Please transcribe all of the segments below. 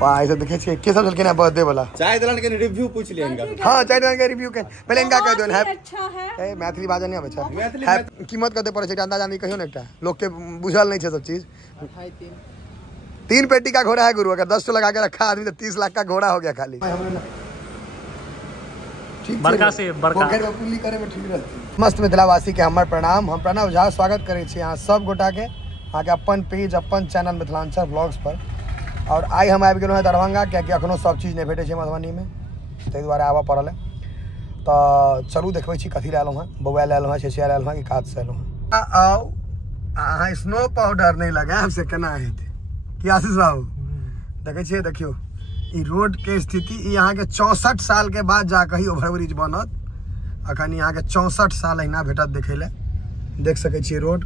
वाह ऐसे देखे छे के सब चल के ना बर्थडे वाला चाय दलान के रिव्यू पूछ लिए इनका। हां चाय दलान के रिव्यू के पहले इनका कह दो ना अच्छा है ए मैथिली बाजा नहीं बच्चा कीमत कते पड़े छे अंदाज आनी कहियो ना एकटा लोग के बुझल नहीं छे सब चीज 3 पेटी का घोड़ा है गुरु अगर 10 लगा के रखा आदमी तो 30 लाख का घोड़ा हो गया खाली बड़का से बड़का पुली करे में ठीक रहती मस्त मिथिलावासी के हमर प्रणाम हम प्रणव झा स्वागत करे छी यहाँ सब गोटा के अहाँ के अपन पेज अपन चैनल मिथिलांचल ब्लॉग्स पर और आई हम आबि गेलहुँ दरभंगा कियाकि अखनो सब चीज नहीं भेटे मधुबनी में ताहि दुआरे आबऽ पड़ल है तो चलू देखबै छी कथी लाएलहुँ हँ बौआ लाएलहुँ हँ छेछिया लाएलहुँ हँ कि काज से एलहुँ आओ अहाँ स्नो पाउडर नहीं लगायब से केना हेतै कि आशीष बाबू देखे छियै देखियो ई रोड के स्थिति यहाँ के 64 साल के बाद जाके ही ओवरब्रिज बनत अखन यहाँ के 64 साल अहिना भेटत देखे ले देख सकै छियै रोड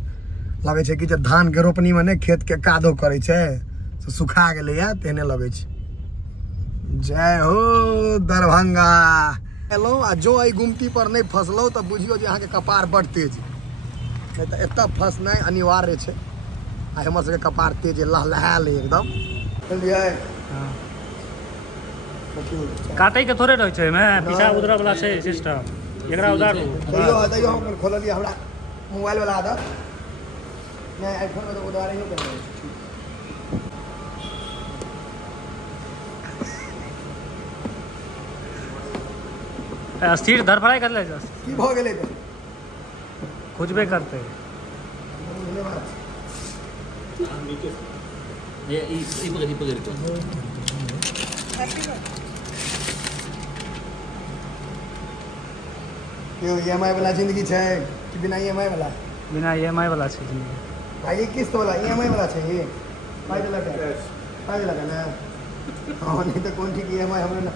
लगे छै कि जे धान के रोपनी में ने खेत के कादो करे छै से सुखा गेलै है तेहने लगे छै जय हो दरभंगा एलहुँ आ जो एहि गुमती पर नहीं फसलहुँ तो बुझियो जे अहाँके कपार बड़ तेज नहीं तो एतऽ फंसनाइ अनिवार्य छै आ हमर सबके कपार तेज लहलहाल एकदम बुझलियै काटे के थोड़े रहे छै में पीछा उधर वाला छै सिस्टम एकरा उधारू तैयो हम खोललिए हमरा मोबाइल वाला आदत नहीं आईफोन में तो उधार ही कर स्थिर धरफड़ाई कर ले की भ गेलै त खोजबे करते ये ई पकड़ के क्यों ईएमआई वाला जिंदगी छै कि बिना ईएमआई वाला छै जिंदगी भाई किस्त वाला ईएमआई वाला छै ये फायदा लगा ना हां नहीं तो कौन ठीक ईएमआई हमरे ना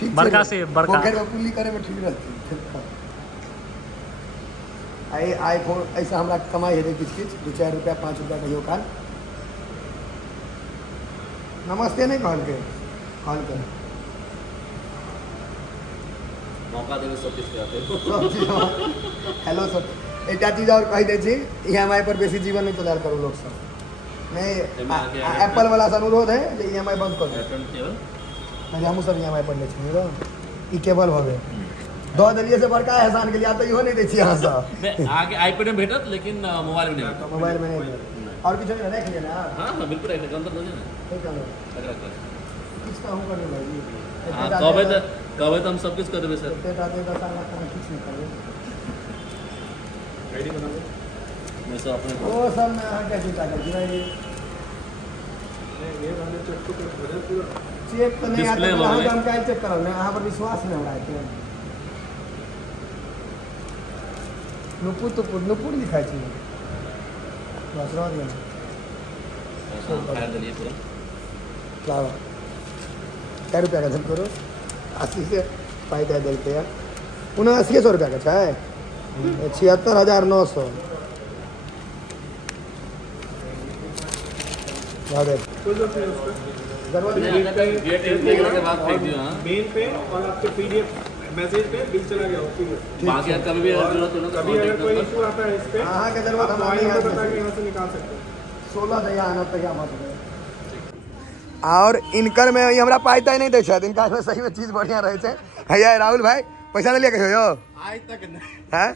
ठीक बड़का से बड़का पॉकेट में पुली करे में ठीक रहती आई आईफोन ऐसा हमरा कमाई है किछ 2-4 रुपया 5 रुपया कहियो काल नमस्ते नहीं कॉल कर मौका देवे सब चीज करते हेलो सर एकटा चीज और कह दे छी ईएमआई पर बेसी जीवन नहीं चलाल करू लोग सब नहीं एप्पल वाला से अनुरोध है जे ईएमआई बंद कर दो पहले हम सब ईएमआई पर ले छी ई केबल भवे दो दलिए से बड़का एहसान के लिए आता इहो नहीं दे छी यहां से आगे आईपैड में भेटत लेकिन मोबाइल में नहीं मोबाइल में नहीं और कुछ नहीं रख लेना हां बिल्कुल रख अंदर दो ना ठीक है किसका हूं करने भाई हां कबे तो हम सब कुछ कर देबे सर ते दाते 10 लाख का कुछ नहीं करबे आईडी बना दो मैं सब अपने वो सब में आ क्या चिंता कर भाई ये वाले चेक तो कर पूरा चेक तो नहीं आता हम क्या चेक करब ना यहां पर विश्वास नहीं हो रहा है नुपुर दिखाई चाहिए बस रह दिया फायर दलिए पूरा लाओ क्या रुपया का धन करो 80 से फायदा देते हैं 7900 रुपया का है 76,900 मेल पे और आपके पीडीएफ मैसेज पे बिल चला गया बाकी कभी भी जरूरत हो ना कभी अगर कोई इशू आता है इस पे हाँ के जरूरत हम हमारे यहाँ बता के यहाँ से निकाल सकते हैं 16 तैया आना तैया मत और इनकर में हमरा पाइता ही नहीं दे छथि इनका में सही में चीज बढ़िया रहे छै हैया राहुल भाई पैसा ले लिया कहियो यो आज तक नहीं हैं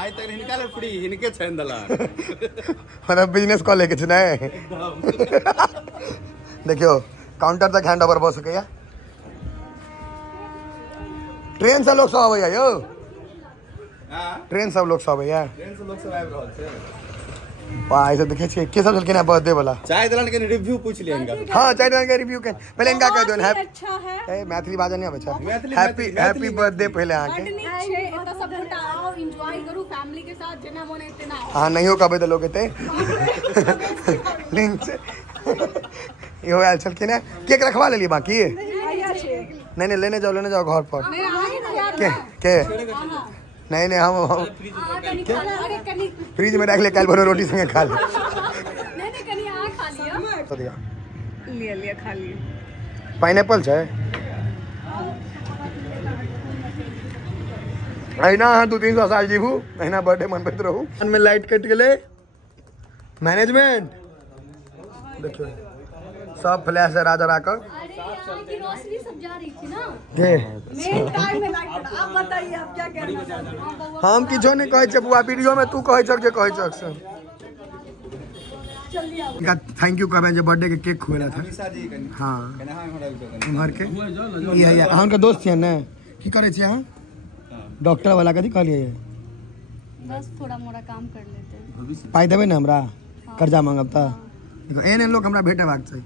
आज तक निकाले फ्री इनके छैन दलाल मतलब बिजनेस कॉल लेके छै नहीं देखियो काउंटर तक हैंड ओवर भ सकैया ट्रेन से लोग सब आबैया यो ट्रेन सब लोग सब आबैया ट्रेन से लोग सब आबि रहल छै वाह ऐसे देखे छियै के सब चलके ना बर्थडे वाला चाय दलान के रिव्यू पूछ लिए इनका हां चाय दलान के रिव्यू के पहले इनका कह दो ना अच्छा है ए मैथिली बाजा नहीं बच्चा हैप्पी बर्थडे पहले आके एता सब गोटा आओ एंजॉय करू फैमिली के साथ जेना मोने तेना हां नहीं हो कबे तो लोग एते लिंक से यो आयल चल के ना केक रखवा ले लिए बाकी नहीं लेने जाओ घर पर के नहीं हम फ्रिज में रख ले कल भरो रोटी संगे खा ले लिया खा लिए पाइनएप्पल छै अहिना 200-300 साल जीवू अहिना बर्थडे मनबैत रहू में लाइट कट गेले मैनेजमेंट देखियो सब फ्लैश जरा जरा कर अरे यहाँ की रोशनी सब जा रही थी ना के मेन टाइम में लाइट कटा। आप बताइए आप क्या कहना चाहते हैं? हाँ, बउआ, हम किछो नहीं कहै छै बुआ, वीडियो में तू कहै छक जे कहै छक से। जल्दी आओ। इनका थैंक यू कहबे जे बर्थडे के केक खुएला था। हां उम्हर के ये अहाँ के दोस्त छियै ने, की करै छियै अहाँ? डॉक्टर वाला कथी कहलियै? बस थोड़ा मोड़ा काम कर लेते हैं। पाई देबै ने हमरा, कर्जा मांगब त देखो एहन लोग हमरा भेटेबाक चाही।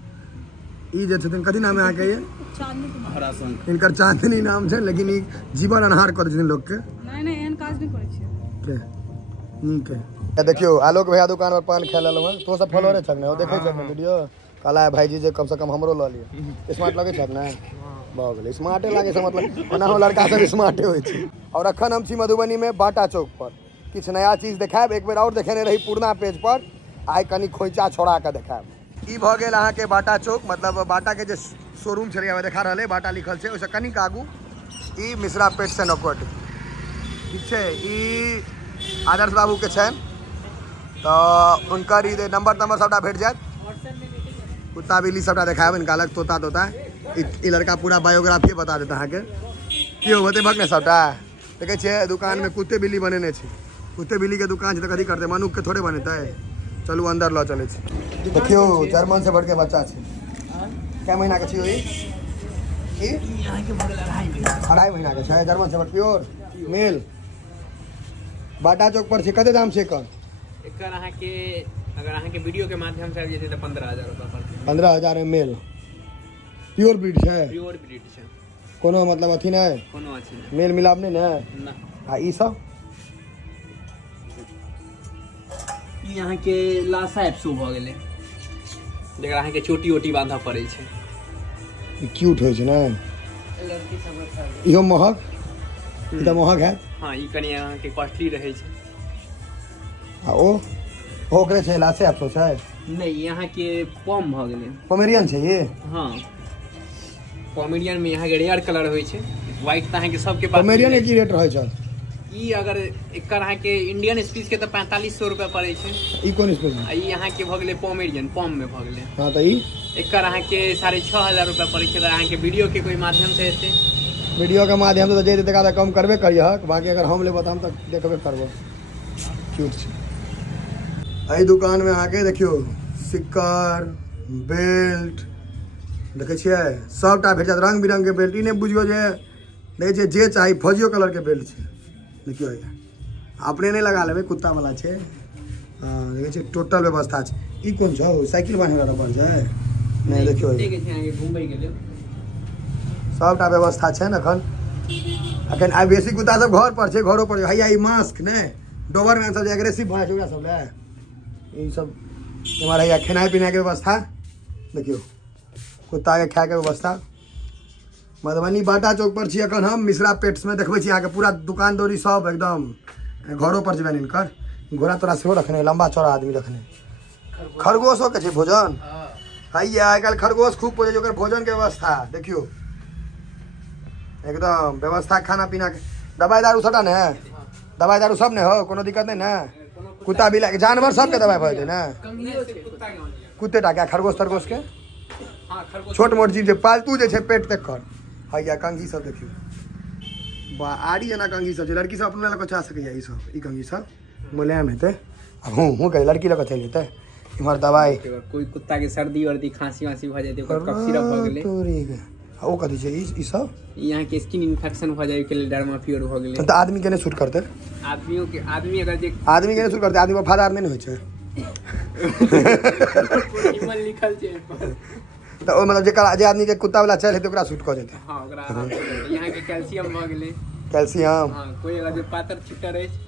ई जे छथिन कथी नाम है अहाँके? ये चांदनी कुमार। इनकर चांदनी नाम छै, लेकिन ई जीवन अन्हार कर दै छथिन लोग के। नहीं नहीं एहन काज नहीं करै छियै। के नीक है। देखियो आलोक भैया दुकान पर पान खाय लेलहुँ हैं। तो सब फॉलोअर छक ने, ओ देखै छक ने वीडियो। कहला है भाईजी जे कम से कम हमरो ल लियो। स्मार्ट लगे छक ने, भ गेलै स्मार्टे लागे से मतलब ओना हो लड़का सब स्मार्टे होय छै। और अखन हम छी मधुबनी में बाटा चौक पर। किछ नया चीज देखायब, एक बेर और देखेने रही पुरना पेज पर, आइ कनी खोइचा छोड़ा के देखायब। ई भ गेल अहाँ के बाटा चौक, मतलब बाटा के जे शोरूम छलै देखा रहले बाटा लिखल छै, ओइसे कनिक आगू ई मिश्रा पेट्स एंड एक्वाटिक ठीक छै। ई आदर्श बाबू के छनि, तो उनकर ई नंबर सबटा भेट जायत। कुत्ता बिल्ली सबटा देखायब इनका अलग, तोता तोता। ई लड़का पूरा बायोग्राफी बता देता अहाँके की हो बतेबक ने सबटा। देखै छियै दुकान में कुत्ते बिल्ली बनेने छै। कुत्ते बिल्ली के दुकान छै तऽ कथी करतै, मनुख के थोड़े बनेतै। चलू अंदर ल चलै छै। देखियो जर्मन से बढ़ के बच्चा छै। क्या महीना के छियो? ई 2.5 महीना के छै। जर्मन से प्योर मेल बाटा चौक पर छै। कते दाम छै एकर? एकर अहाँ के अगर अहाँ के वीडियो के माध्यम से आबि जेतै तऽ 15,000 रुपया पड़तै। 15,000 में मेल प्योर ब्रीड छै? प्योर ब्रीड छै, कोनो मतलब अथी नहीं, कोनो अछि नहि मेल मिलाप नहीं ने ना। आ ई सब ई अहाँ के लासा एप्सो भ गेलै, जेकरा अहाँ के चोटी ओटी बांधऽ पड़ै छै। ई क्यूट होइ छै ने। लड़की सब इहो महग, ई तऽ महग है। हाँ ई कनी अहाँ के कॉस्टली रहै छै। आ ओ ओकरे छै लासे आपसो छै? नहीं यहाँ के पॉम भ गेलै। पोमेरियन छै ये? हाँ पोमेरियन में यहाँ के रेयर कलर होइ छै, व्हाइट तऽ अहाँ के सबके पास। पोमेरियन के की रेट रहै छै? ई अगर एकर अहाँ के इंडियन स्पीस के तऽ 4500 रुपया पड़ै छै। ई कोन स्पेस में? आ ई अहाँ के भ गेलै पोमेरियन, पॉम में भ गेलै। हां तऽ ई एकर अहाँ के 6,500 रुपया पड़ै छै। अगर अहाँ के वीडियो के कोई माध्यम से एतै, वीडियो के माध्यम से जे देता कम करबे करिए। बाकी अगर हम लेबो त हम तक देखबे करबो। क्यूट छै। एहि दुकान में आके देखियो सिक्कर बेल्ट देखे छियै सबटा भेट जात, रंग बिरंग के बेल्ट। ई नहीं बुझियो जे नहीं छै जे चाही फजियो कलर के बेल्ट छै। देखियो अपने नहीं लगा लेबे, कुत्ता वाला छै। हां देखे छियै टोटल व्यवस्था छै। ई कोन छौ? साइकिल बांधे वाला पड़ छै नहीं? देखियो देखे छै अहाँ के घुमबै के लेल सबटा व्यवस्था छै न। अखन आइ बेसी कुत्ता सब घर पर छै, घरों पर हैया ई मास्क ने डोबरमैन सब जे एग्रेसिव भऽ छै ओकरा सब ले ई सब हमारा हैया खेनाइ पिनाइ के व्यवस्था। देखियो कुत्ता के खाए के व्यवस्था। मधुबनी बाटा चौक पर छी अखन हम, मिश्रा पेट्स में देखबै छी अहाँ के पूरा दुकान दौरी सब एकदम घरों पर जेबन। इनकर घोड़ा तोड़ा सेहो रखने, लंबा चौड़ा आदमी रखने। खरगोशो के छै भोजन। हैया आइ काल्हि खरगोश खूब पोजै छै, ओकर भोजन के व्यवस्था देखियो एकदम व्यवस्था। खाना पीना के दवाई दारू सबटा ने, दवाई दारू सब ने हो, कोनो दिक्कत नहीं ना? कुत्ता बिल्ला के जानवर सबके दवाई भऽ जेतै ने? कुत्ते टा क्या खरगोश तरगोश के छोट मोट चीज पालतू जे छै पेट तक कर। हैया कंघी सब देखियो बा आड़ी जना कंघी सब छै। लड़की सब अपने लऽ कऽ चा सकैया ई सब। ई कंघी सब मुलायम हेतै। हूँ कही लड़की लऽ कऽ चलि जेतै। इम्हर दवाई कोई कुत्ता के सर्दी वर्दी खांसी वांसी भ जेतै, ओकर कफ सिरप भ गेलै। ओ कथी छै ई सब? यहाँ के स्किन इन्फेक्शन भ जाय के लेल डर्माप्योर भ गेलै। तऽ आदमी के नहीं सूट करतै? आदमी अगर जे आदमी के नहीं सूट करतै, आदमी वफादार नहीं होइ छै। ईमेल लिखल छै पर तऽ ओ मतलब जेकरा जे आदमी के कुत्ता वाला चल हेतै ओकरा सूट कऽ जेतै। हां ओकरा यहाँ के कैल्शियम भ गेलै। कैल्शियम हां कोई अगर जे पातर चिट्टर अछि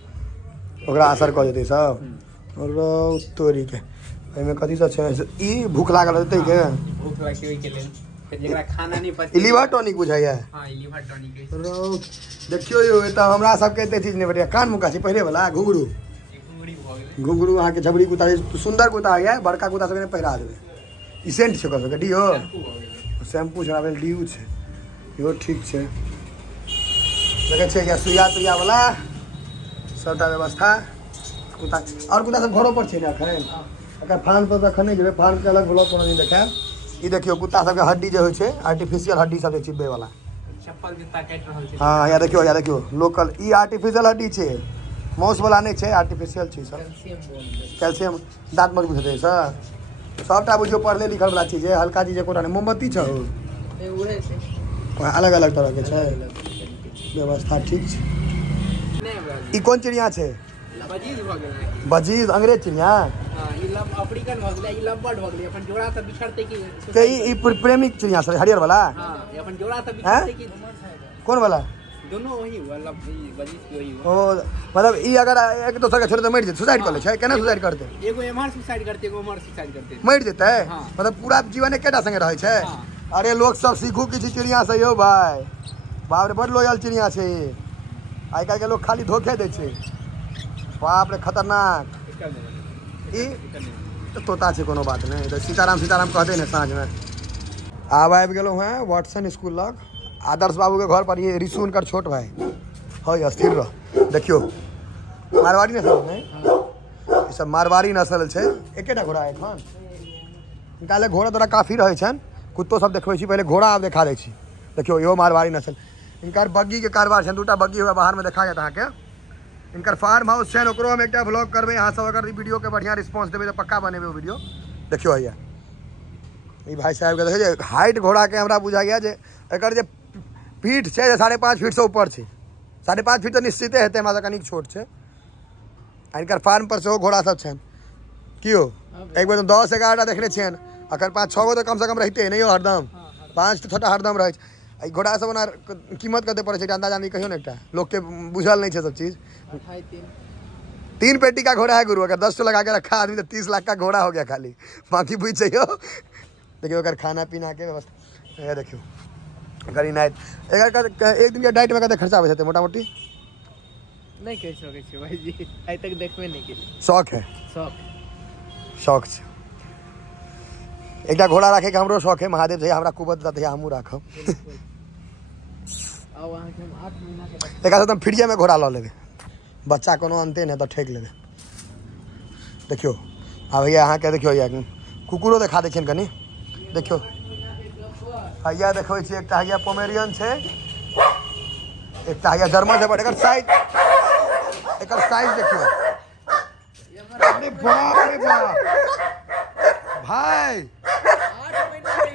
ओकरा असर कऽ जेतै सब। रौ तोरी के एहिमे कथी सब छै? ई भूख लागल हेतै के? भूख लागै के लेल जेकरा खाना नहीं पचै। लिवर टॉनिक बुझाइया? हां लिवर टॉनिक रौ देखियो यो एतऽ हमरा सबके एते चीज नहीं भेटैया। कान मुका छै पहिरे वाला घुंघरू। घुंघरू अहाँ के झबरी कुत्ता सुंदर कुत्ता है, बड़का कुत्ता सबके पहिरा देबै। ई सेंट छै ओकर सबके डियो शैम्पू छराबे डियो छै इहो ठीक छै। देखे छियै या सुइया तुइया वाला सबटा व्यवस्था। कुत्ता और कुत्ता सब घरों पर छै ने एखन। अगर फार्म पर एखन नहीं जेबै, फार्म के अलग ब्लॉग कोनो दिन देखायब। ई देखियो कुत्ता सबके हड्डी जे होइ छै आर्टिफिशियल हड्डी सब चिपबे वाला चप्पल जूता काटि रहल छै। हाँ या देखियो लोकल ई आर्टिफिशियल हड्डी छै, माउस वाला नहीं छै, आर्टिफिशियल छै सब। कैल्शियम दांत मजबूत हेतै सर, सबटा बुझियो पढ़ले लिखल वाला चीज है, हल्का चीज एको नहीं। मोमबत्ती छौ उहे छै, अलग अलग तरह के छै, व्यवस्था ठीक छै। ई कोन चिड़िया छै? बजीज भ गेलै, बजीज अंग्रेज चिड़िया। हां ई अफ्रीकन भ गेलै, ई लवबर्ड भ गेलै, अपन जोड़ा से बिछड़ते की के ई प्रेमिक चिड़िया छै हरियर वाला। हां ये अपन जोड़ा से बिछड़ते की कौन वाला? दोनों वही हुआ, बजीज के वही हुआ। ओ मतलब ई अगर एक दोसर के छोड़े तो मर जेतै, सुसाइड कर ले छै, केना सुसाइड करतै? एगो एमआर सुसाइड करते, एगो एमआर सुसाइड करते, मर जेतै। हाँ। मतलब पूरा जीवन एकेटा संगे रहै छै। हाँ। अरे लोग सब सीखू किसी चिड़िया से यो भाई, बाप रे बड़ लॉयल चिड़िया छै। आइ काल्हि के लोग खाली धोखे दै छै, बाप रे खतरनाक। ई तो तोता छै, कोनो बात नहीं, तो सीताराम सीताराम कहते ने साँझ में। आब आबि गेलहुँ हैं वाटसन स्कूल लग, आदर्श बाबू के घर पर। ये रिशु उनकर छोट भाई है, स्थिर रह। देखियो मारवाड़ी नस्ल है, ये सब मारवाड़ी नस्ल छै। एकेटा घोड़ा है एखन, निकाले घोड़ा तोरा काफी रहे छन। कुत्तो सब देखबै छी, पहले घोड़ा आब देखा दै छी। देखियो इहो मारवाड़ी नस्ल, इनकर बग्गी के कारोबार छन, दूटा बग्गी हुआ बाहर में देखा जात अहाँके। इनकर फार्म हाउस छन, ओकरो हम एकटा व्लॉग करबै। अहाँ सब अगर ई वीडियो के बढ़िया रिस्पांस देबै तो पक्का बनेबै वो वीडियो। देखियो हैया ई भाई साहब के देखियो जे हाइट घोड़ा के हमरा बुझाइया जे एकर जे पीठ छै 5.5 फीट से ऊपर छै। 5.5 फीट तो निश्चिते हेतै, हमरा कनिक छोट छै। इनकर फार्म पर सेहो घोड़ा सब छन। की हो एक बेर 10-11 देखने छियन, अखन 5-6 गो तो कम से कम रहते नहीं हो, हरदम 5 तो छोटा हरदम रहे। घोड़ा सब कीमत कते पड़े छै अंदाजा नहीं कहियो ना, एकटा लोग के बुझल नहीं है सब चीज। 3 पेटी का घोड़ा है गुरु, अगर 10 लगा के रखा आदमी तो 30 लाख का घोड़ा हो गया खाली। बाकी बुझ चाहिए। देखियो अगर खाना पीना के व्यवस्था देखियो, अगर नाइट एक दिन के डाइट में कते खर्चा आबै छै मोटा मोटी? नहीं कह सकै छी भाई जी, आइ तक देखबे नहीं केली। शौक है, शौक छै। एकटा घोड़ा राखे के हमरो शौक है, महादेव जी हमरा कुबत दत है, हमहू राखब। अब अहाँ के हम 8 महीना के एक साथ हम फ्रीजे में घोड़ा ल लेबे, बच्चा कोनो अंते नहीं तो ठेक लेबे। देखियो आ भैया अहाँ के देखियो या कुकुरो देखा देखिन कनी। देखियो हैया देखै छी, एकटा हैया पोमेरियन छै, एकटा हैया जर्मन शेफर्ड। एकर साइज देखियो, अरे बाप रे बाप भाई, 8 महीना के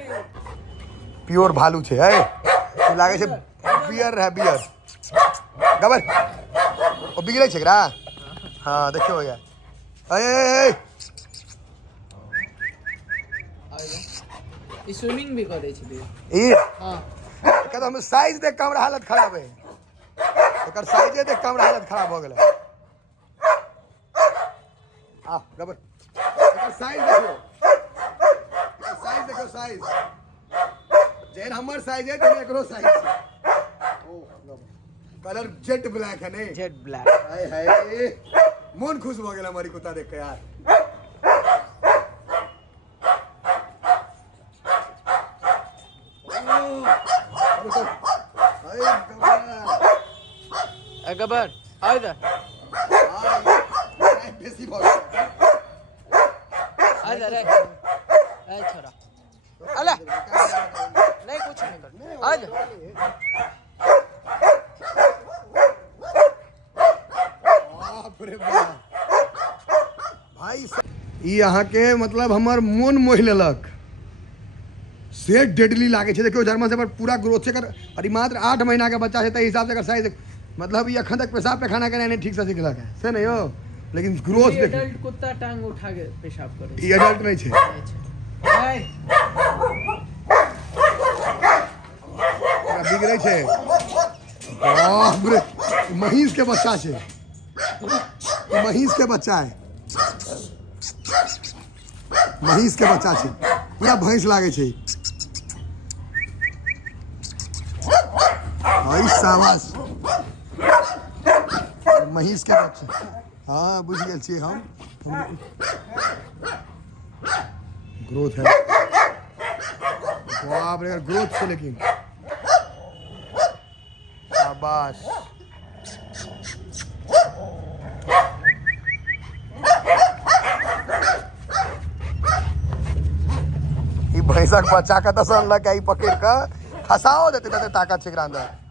प्योर भालू छै है, लागे छै बियर है, बियर गबर ओ बिगड़े छै एकरा। हाँ देखियो भैया, ई स्विमिंग भी करे छै ई। हां कहतो हम साइज देख के हमरा हालत खराब है, एकर साइजे देख के हमरा हालत खराब हो गेलै। आ गबर एकर साइज देखियो, एकर साइज देखियो, साइज जेन हमर साइज है तेन एकरो साइज छै। ओ गबर कलर जेट ब्लैक है ने, जेट ब्लैक। हाय हाय मन खुश हो गेल हमारी कुत्ता देख के यार। गबर आ इधर, बेसी भऽ गेल। आ इधर ए छोरा, अले नहीं कुछ नहीं कर, आ इधर। बाप रे बाप भाई, ई अहाँ के मतलब हमर मन मोह लेलक। से डेडली लागे छै। देखियो जर्मन शेफर्ड पूरा ग्रोथ छै कर, और मात्र 8 महीना के बच्चा छै, ताहि हिसाब से एकर साइज मतलब ये अखन तक पेशाब पैखाना करना नहीं ठीक से सीखलक है से नहीं हो, लेकिन ग्रोथ देखिए। एडल्ट कुत्ता टांग उठा के पेशाब करे, ये एडल्ट नहीं है। भाई बिगड़े छै, बाप रे महींस के बच्चा छै, महींस के बच्चा है, महींस के बच्चा छै, पूरा भैंस लागे छै। भाई शाबाश, महींस के बच्चा। हाँ बुझ गेल छी हम, ग्रोथ है, बाप रे ग्रोथ छै, लेकिन शाबाश। भैंसक बच्चा के तो सन लग पकड़ के खसाओ देते ताकत छै एकरा अंदर।